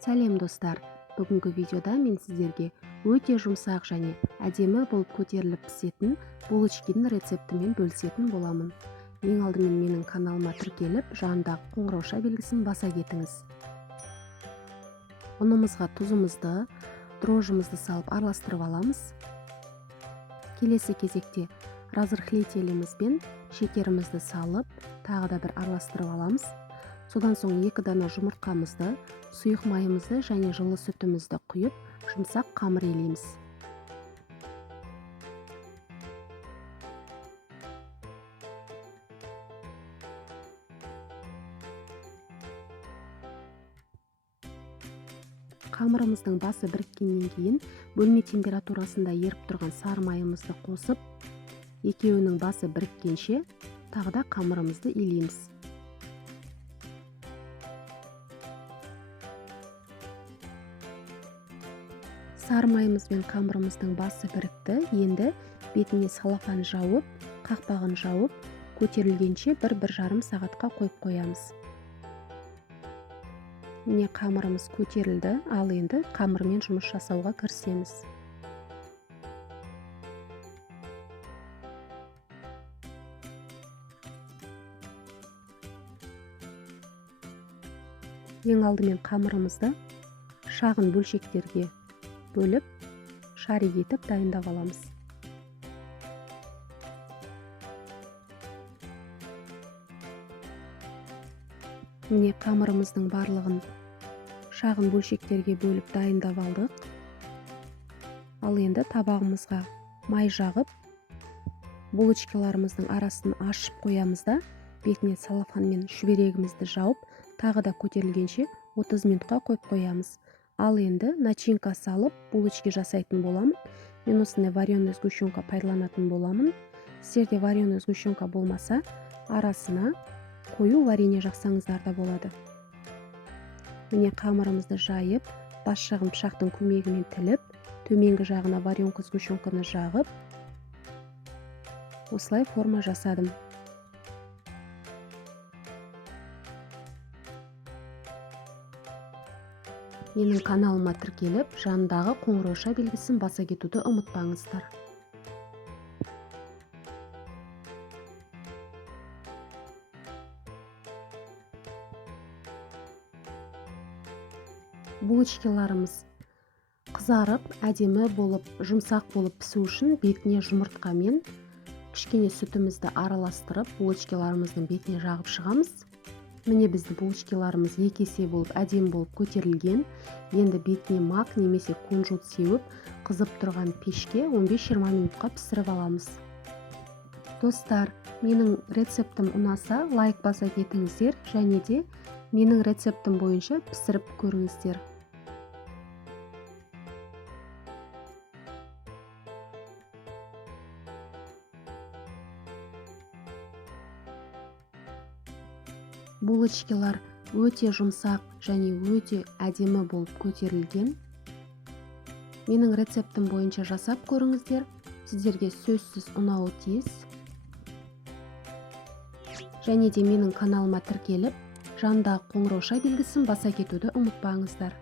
Сәлем достар, бүгінгі видеода мен сіздерге өте жұмсақ және әдемі болып көтеріліп пісетін булочкидің рецептімен бөлісетін боламын. Ең алдымен менің каналыма тіркеліп, жанындағы қоңырауша белгісін баса кетіңіз. Ұнымызға тұзымызды, дрожжымызды салып араластырып аламыз. Келесі кезекте разрыхлителіміз бен шекерімізді салып, тағы да бір араластырып аламыз. Содан соң 2 дана жұмыртқамызды, сұйық майымызды және жылы сүтімізді құйып, жұмсақ қамыр елейміз. Қамырымыздың басы біріккеннен кейін бөлме температурасында еріп тұрған сары майымызды қосып, екеуінің басы біріккенше тағы да қамырымызды елейміз. Сары майымыз бен қамырымыздың басы бірікті. Енді бетіне салафан жауып, қақпағын жауып, көтерілгенше 1-1,5 сағатқа қойып қоямыз. Міне қамырымыз көтерілді, ал енді қамырмен жұмыс жасауға кірісеміз. Ең алдымен қамырымызды шағын бөлшектерге бөліп, шарик етіп дайындап аламыз. Міне қамырымыздың барлығын шағын бөлшектерге бөліп дайындап алдық. Ал енді табағымызға май жағып, булочкаларымыздың арасын ашып қоямыз да, бетіне салафанмен шүберегімізді жауып, тағы да көтерілгенше 30 минутқа қойып қоямыз. Ал енді начинка салып, булочки жасайтын боламын. Мен осындай вареный сгущенка пайдаланатын боламын. Сіздерде вареный сгущенка болмаса, арасына қою варенье жақсаңыздар да болады. Міне қамырымызды жайып, бас жағын пышақтың көмегімен тіліп, төменгі жағына варенка сгущенканы жағып, осылай форма жасадым. Менің каналыма тіркеліп, жанындағы қоңырауша белгісін баса кетуді ұмытпаңыздар. Булочкаларымыз қызарып, әдемі болып, жұмсақ болып пісу үшін бетіне жұмыртқамен кішкене сүтімізді араластырып, булочкаларымыздың бетіне жағып шығамыз. Міне бізді булочкаларымыз 2 есе болып, әдемі болып көтерілген. Енді бетіне мак немесе кунжут сеуіп, қызып тұрған пешке 15-20 минутқа пісіріп аламыз. Достар, менің рецептім ұнаса, лайк баса кетіңіздер, және де менің рецептім бойынша пісіріп көріңіздер. Булочкалар өте жұмсақ және өте әдемі болып көтерілген. Менің рецептім бойынша жасап көріңіздер. Сіздерге сөзсіз ұнауы тиіс. Және де менің каналыма тіркеліп, жанындағы қоңырауша белгісін баса кетуді ұмытпаңыздар.